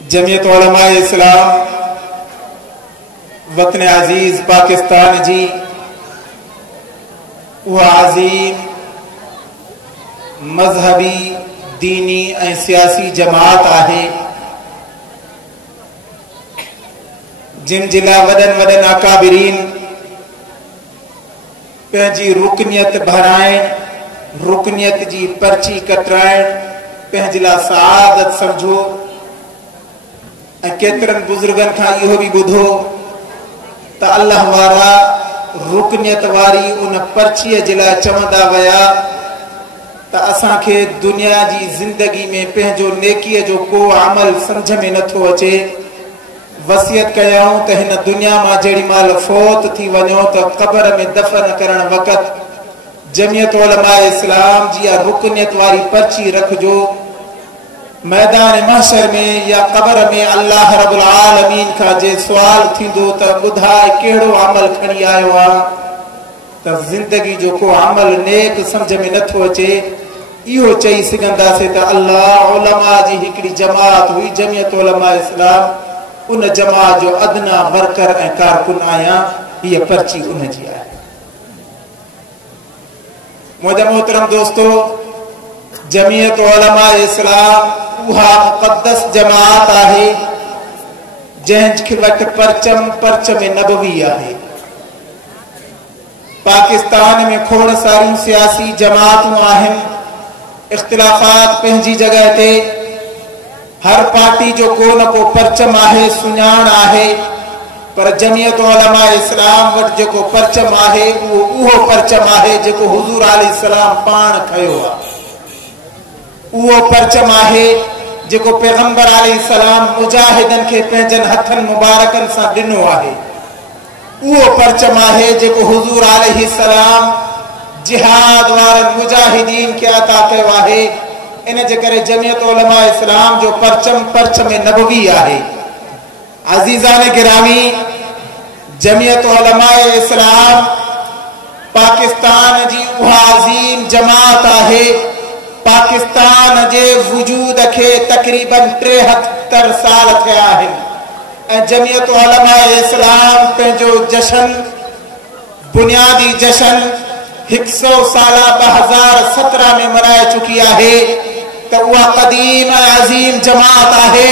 जमियत उलमाए इस्लाम वतन अजीज पाकिस्तान जी वह अजीम मजहबी दीनी ऐं सियासी जमात है जिन जिला वडन वडन अकाबिरीन पंहिंजी रुकनियत भराइण रुकनियत जी पर्ची कटराइण पंहिंजे लाइ सआदत समझो ऐं केतिरनि बुजुर्गनि खां इहो बि ॿुधो त अल्लाह वारा रुकनियत वारी उन पर्चीअ जे लाइ चवंदा विया त असांखे दुनिया जी ज़िंदगी में पंहिंजो नेकीअ जो को अमल सम्झ में नथो अचे वसियत कयूं त हिन दुनिया मां जेड़ी माल फौत थी वञो त क़बर में दफ़न करण वक़्त जमियत उलमाए इस्लाम जी रुकनियत वारी पर्ची रखजो मैदान महशर में या कब्र में अल्लाह रब्बुल आलमीन का जे सवाल थींदो त बुधाए केड़ो अमल खणी आयो आ त जिंदगी जो को अमल नेक समझ में नथो अचे इहो चई सघंदासीं त अल्लाह उलमा जी हिकड़ी जमात हुई जमियत उलमा इस्लाम उन जमात जो अदना वर्कर ऐं कारकुन आया ये पर्ची उन जी है। मुझे मोहतरम दोस्तों जमियत उलमा इस्लाम उहा मुक़द्दस जमात है जंहिं वटि परचम नबवी है। पाकिस्तान में खोड़ सारी सियासी जमातूं आहिनि इख्तिलाफात पंहिंजी जगह ते हर पार्टी जो को न को परचम है सुञाण है पर जमियत उलमा इस्लाम वटि जेको परचम है उहो परचम है जेको हुजूर अलैहिस्सलाम पाण खयो आहे उहो परचम है जेको पैगंबर अलैहिस्सलाम मुजाहिदन के पंहिंजन हथन मुबारकन सां ॾिनो आहे उहो परचम है जेको हुजूर अलैहिस्सलाम जिहाद वारन मुजाहिदीन के अता कयो आहे। इन जे करे जमियत उलमा इस्लाम जो परचम नबवी है। अजीजान गिरामी जमियत उलमा इस्लाम पाकिस्तान जी उहा अजीम जमात है पाकिस्तान जे वजूद के तकरीबन 73 साल थिया आहिनि। जमियत उलमा इस्लाम पंहिंजो जश्न बुनियादी जश्न 100 साल 2017 में मनाए चुकी है तो वह कदीम अजीम जमात है।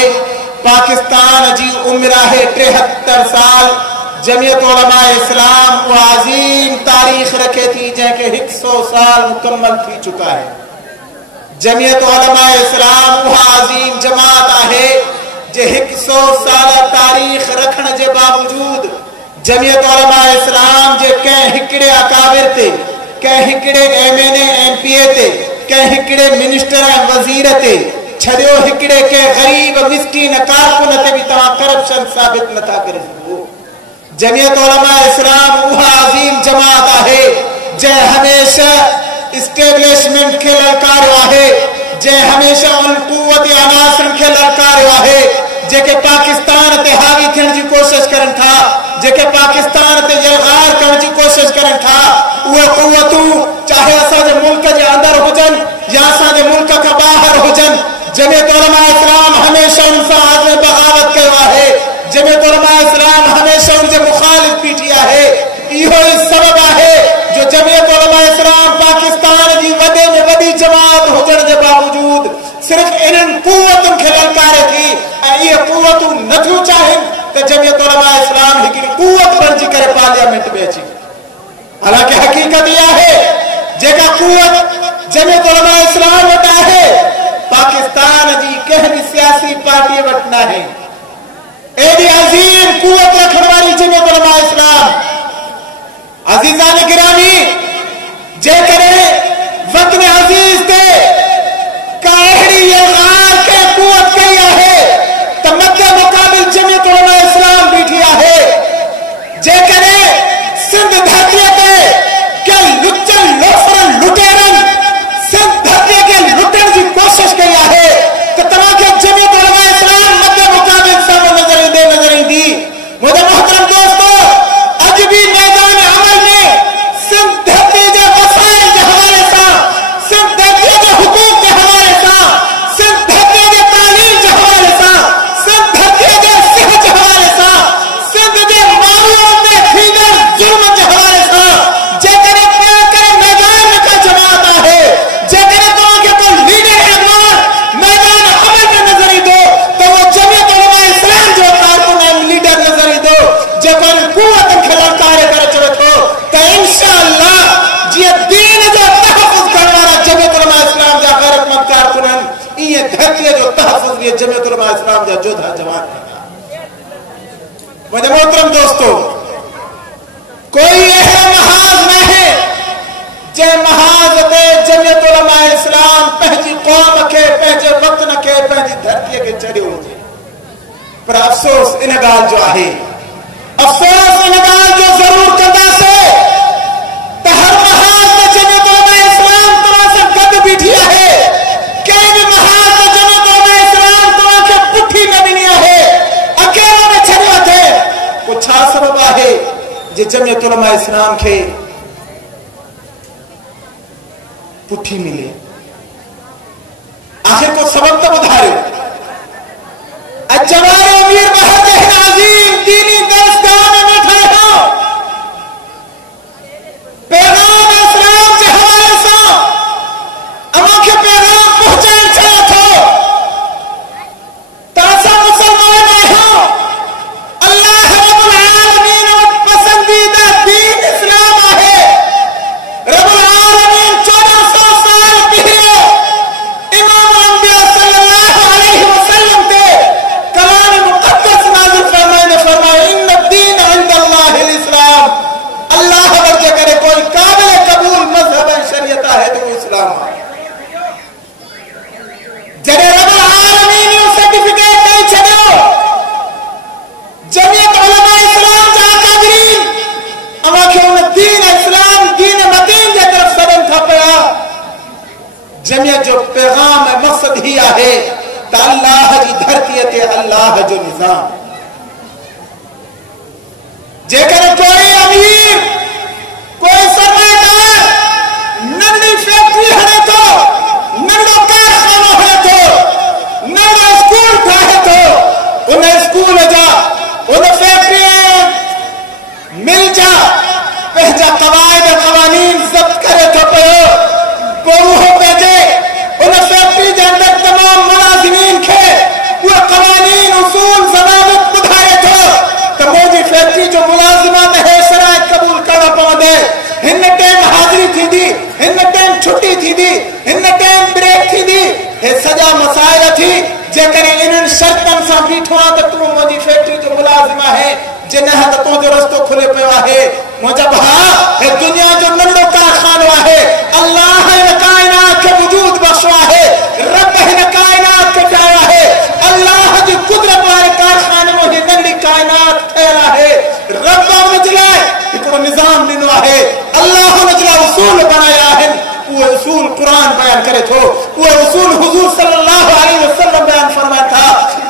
पाकिस्तान जी उम्र है 73 साल। जमियत उलमा इस्लाम वह अजीम तारीख रखे थी जैके 100 साल मुकम्मल थी चुका है। जमियत उलमा इस्लाम वह अजीम जमात है जे 100 साल तारीख रखने के बावजूद जमियत उलमा इस्लाम जे कंहिं हिकिड़े अकाबिर ते कंहिं हिकिड़े MNA MPA ते कंहिं हिकिड़े मिनिस्टर ऐं वज़ीर ते छड़ियो हिकिड़े कंहिं गरीब मिस्कीन कारकुन ते भी तव्हां करप्शन साबित नथा करे सघो। जमियत उलमा इस्लाम उहा अजीम जमात है जंहिं हमेशा इस्टेब्लिशमेंट के ललकारियो है जंहिं हमेशा उन कुवत अनासर के ललकारियो है जेके पाकिस्तान ते हावी थियण जी कोशिश करन था जेके पाकिस्तान ते यलगार करण जी कोशिश करन था उहे कुवतूं चाहे असांजे मुल्क जे अंदर हुजन या असांजे मुल्क खां ॿाहिरि हुजन जमियत उलमा इस्लाम हमेशा उन सां आदमी बगावत कयो आहे। जमियत उलमा इस्लाम हमेशा उनजे मुखालिफ बीठी आहे। इहो ई सबब आहे जो जमियत उलमा इस्लाम पाकिस्तान जी वॾे में वॾी जमात हुजण जे बावजूद सिर्फ इन्हनि कुवतुनि खे ललकारे थी ऐं इहे कुवतूं नथियूं चाहिनि त जमियत उलमा इस्लाम हिकिड़ी कुवत बणिजी करे पार्लियामेंट में अची। हालांकि हकीकत इहा है जेका कुवत जमियत उलमा इस्लाम वटि आहे पाकिस्तान जी कंहिं बि सियासी पार्टी वटि न आहे। एडी अजीम कुवत रखण वारी जमियत उलमा इस्लाम। अजीजान गिरामी जेकॾहिं वतन अजीज ते काहिड़ी यलगार के कुवत कई आहे त मध्य मुकाबिल जमियत उलमा इस्लाम बीठी आहे। जेकॾहिं सिंध धरतीअ ते के लुचन लोफरन लुटेरन सिंध धरतीअ खे लुटण जी कोशिश कई आहे त तव्हांखे जमियत उलमा इस्लाम मध्य मुकाबिल साम्हूं नज़र ईंदी। मुंहिंजा मोहतरम दोस्तो अॼु बि मैदान अमल में सिंध धरती जे वसाइल जे हवाले सां सिंध धरतीअ जो इस्लाम जा जोधा जवान था। मुझे मोहतरम दोस्तों, कोई ऐसा महाज न है जे महाज ते जमियत उलमा इस्लाम पंहिंजी कौम के पंहिंजे वतन के पंहिंजी धरती के चढ़ियो हुजे। पर अफसोस इन ॻाल्हि जो आहे, अफसोस इन ॻाल्हि जो ज़रूर कंदासीं त हर महाज ते जमियत उलमा इस्लाम तव्हां सां गॾु बीठी आहे। कंहिं बि महाज ते जमियत उलमा इस्लाम तव्हांखे पुठी न ॾिनी आहे, अकेलो न छॾियो अथई। को छा सबब आहे जे जमियत उलमा इस्लाम के पुठी मिले? आखिर को सबब तो बुधारियो। जवारे अमीर बहर के नाज़ीम दीनी दरसगाह में बैठे हो, पैगाम इस्लाम के हवाले से अमा के पैगाम पहुंचाना चाहते हो। तासा मुसलमान हो, अल्लाह रब्बुल आलमीन और पसंदीदा दीन इस्लाम है। रब्बुल आलमीन 1400 साल पहले इमाम अंबिया सल्लल्लाहु अलैहि वसल्लम ते कलाम मुक़द्दस नाज़िल फरमाए, फरमाया इन्न दीन इंदल्लाहिल इस्लाम। अल्लाह वर्जे करे कोई काबिल कबूल मजहब शरीयत है तो इस्लाम है। जरे रब्बुल आलमीन ने सर्टिफिकेट नहीं छड़ियो, जमियत उलमा इस्लाम जा काबिरीन अमा के उन दीन इस्लाम दीन मदीन के तरफ सदन था पया। जमियत जो पैगाम मकसद ही आहे त अल्लाह जी धरती ते अल्लाह जो निजाम। जेकर कोई अमीर कोई सरमाएदार नंढी फैक्ट्री हणे तो, नंढो कारखानो हणे तो, नंढो स्कूल ठाहे तो, उन स्कूल जा उन फैक्ट्री मिल जा पंहिंजा क़वाइद क़वानीन ज़ब्त करे थो पियो। पोइ उहो पंहिंजे उन फैक्ट्री जे अंदर तमाम मुलाज़िमीन खे उहे क़वानीन उसूल ज़वाबित ॿुधाए थो त मुंहिंजी फैक्ट्री जो मुलाज़िमात हे शराइत क़बूल करणा पवंदे। हिन टाइम हाज़िरी थींदी, हिन टाइम छुट्टी थींदी, हिन टाइम ब्रेक थींदी। हे सॼा मसाइल थी जेकर इन्हनि शर्तनि सां बीठो आहे त तूं मुंहिंजी फैक्ट्री जो मुलाज़िम आहे, जिन त तुंहिंजो रस्तो खुले पियो आहे। मुंहिंजा भाउ, हे दुनिया जो नंढो कारखानो आहे। अल्लाह हिन काइनात खे वजूद बख़्शो आहे, रब हिन काइनात खे ठाहियो आहे। अल्लाह जी कुदरत वारे कारखाने में ही नंढी काइनात ठहियल आहे। रब उन जे लाइ हिकिड़ो निज़ाम ॾिनो आहे, अल्लाह उन जे लाइ उसूल बनाया आहिनि। उहे उसूल क़ुरान बयान करे थो, उहे उसूल हुज़ूर सल्लल्लाहु अलैहि वसल्लम बयान फरमाए था।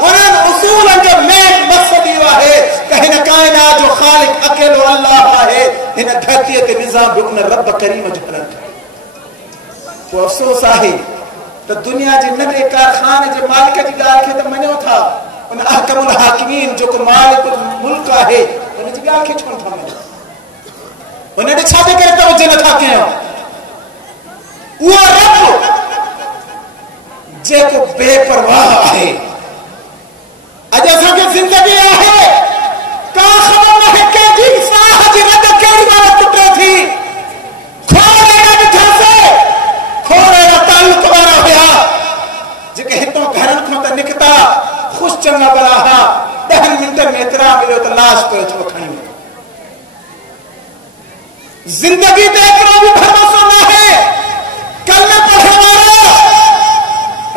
उन्हनि उसूलनि जो मेन मक़सद इहो आहे त हिन काइनात जो ख़ालिक अकेलो अल्लाह आहे। हिन धरतीअ ते निज़ाम बि उन रब करीम जो हलनि था। पोइ अफ़सोस आहे त दुनिया जे नंढे कारखाने जे मालिक जी ॻाल्हि खे त मञो था, उन अहकमुल हाकिमीन जेको मालिक मुल्क आहे उन जी ॻाल्हि खे छो नथा मञो? उन ॾे छा करे तवजो नथा कयो? उहो रब जेको बेपरवाह आहे। अॼु असांखे ज़िंदगी आहे, का ख़बर न आहे कंहिंजी साह जी रद कहिड़ी महिल टुटे थी। खोड़ अहिड़ा ॾिठासीं, खोड़ अहिड़ा तालुक वारा हुया जेके हितां घरनि खां त निकिता ख़ुशि चङा भला हुआ, 10 मिंटनि में एतिरा मिलियो त लाश पियो छो खणी वियो। जिंदगी ते एतिरो बि भरोसो न आहे। कल में पढ़ने वाला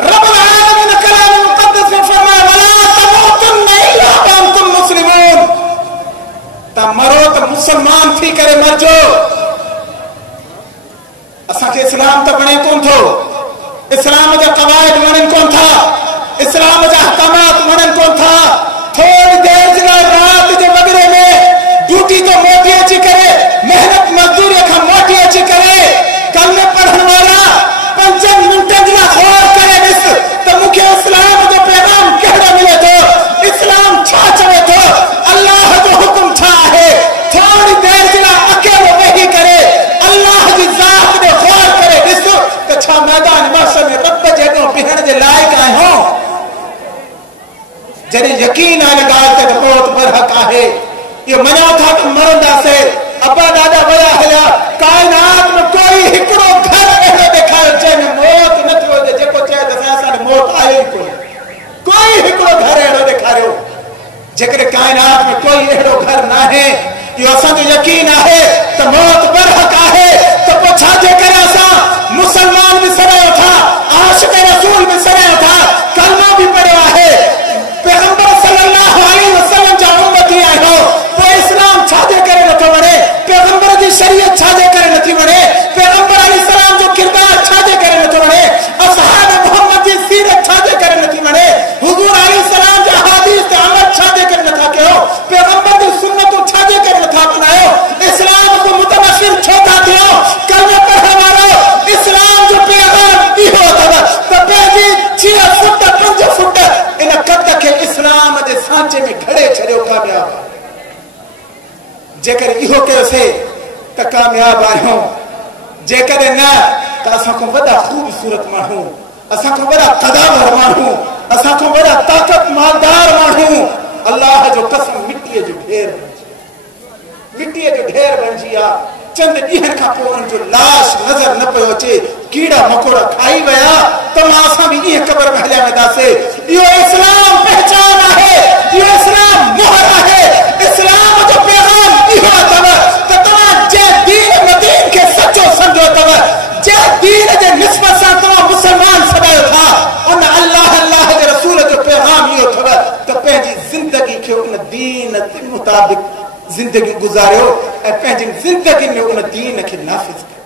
रब्बुल आलमीन कलाम मुक़द्दस में फरमाया वला तमूतुन्ना इल्ला व अंतुम मुस्लिमून। ता मरो त मुसलमान थी करे मरजो। असांखे इस्लाम त वणे कोन थो, इस्लाम जा क़वाइद वणनि कोन था, इस्लाम जा अहकामात वणनि कोन था। थोड़ी देर जे लाइ रात जे वगरे में ड्यूटी तो मोटी अची करे, मेहनत मजदूरी खां मोटी अची करे कल में पढ़ण वाला 5 मिंटनि जे लाइ गौर करे ॾिस त मूंखे इस्लाम जो पैगाम कहिड़ो मिले थो, इस्लाम छा चवे थो, अल्लाह जो हुकुम छा आहे। थोड़ी देर जे लाइ अकेलो वेही करे अल्लाह जी ज़ात ॾे गौर करे ॾिस त छा मैदान महशर में रब जे अॻियां बीहण जे लाइक़ आहियो। जॾहिं यकीन आहे ॻाल्हि ते त मौत बरहक आहे, इहो मञो था त मरंदासीं। अबा ॾाॾा वया हलिया, काइनात में कोई हिकिड़ो घर अहिड़ो ॾेखारियो जंहिंमें मौत न थियो हुजे, जेको चए त असां मौत आयो ई कोन्हे। कोई कोई हिकड़ो घर अहिड़ो ॾेखारियो जेकॾहिं काइनात में कोई अहिड़ो घर न आहे। इहो असांजो यकीन आहे त मौत बरहक आहे। त पोइ छा जे करे असां मुसलमान बि सॾायूं था, आशिक़ रसूल बि सॾायूं था, कलमा बि पढ़ियो आहे, पैगंबर सल्लल्लाहु अलैहि वसल्लम जा उम्मती आहियो, पोइ इस्लाम छा जे करे नथो वणे? पैगंबर जी शरीयत छा जे करे नथी वणे? पैगंबर अलैहिस्सलाम जो किरदार छा जे करे नथो वणे? असहाब मोहम्मद जी सीरत छा जे करे नथी वणे? हुजूर अलैहिस्सलाम जा हदीस ते अमल छा जे करे नथा कयो? पैगंबर जी सुन्नतूं छा जे करे नथा अपनायो? इस्लाम को मुतनफिर छो था थियो? कलमा पढ़ण वारो इस्लाम जो पैगाम इहो अथव त पंहिंजी 6 फुट 5 फुट इन कद खे इस्लाम जे सांचे में घड़े छॾियो कामयाब। जेकर इहो कयोसीं त कामयाब आहियूं, जेकॾहिं न त असां खां वॾा ख़ूबसूरत माण्हू, असां खां वॾा क़दावर माण्हू, असां खां वॾा ताक़त मालदार माण्हू अल्लाह जो कसम मिटीअ जो ढेर बणिजी विया। चंद ॾींहंनि खां पोइ उन्हनि जो लाश नज़र न पियो अचे, कीड़ा मकोड़ा खाई विया, त असां बि ईअं क़बर में हलिया वेंदासीं। इहो इस्लाम पहचान आहे, इहो इस्लाम मोहर आहे। इस्लाम जो पैगाम इहो अथव त तव्हां जंहिं दीन मदीन खे सचो सम्झो अथव, जंहिं दीन जे निस्बत सां तव्हां मुसलमान सॾायो था, उन अल्लाह जे रसूल जो पैगाम इहो अथव त पंहिंजी ज़िंदगी खे उन दीन जे मुताबिक़ जिंदगी गुज़ारियो ऐं पंहिंजी ज़िंदगी में उन दीन खे नाफ़िज़ कयो।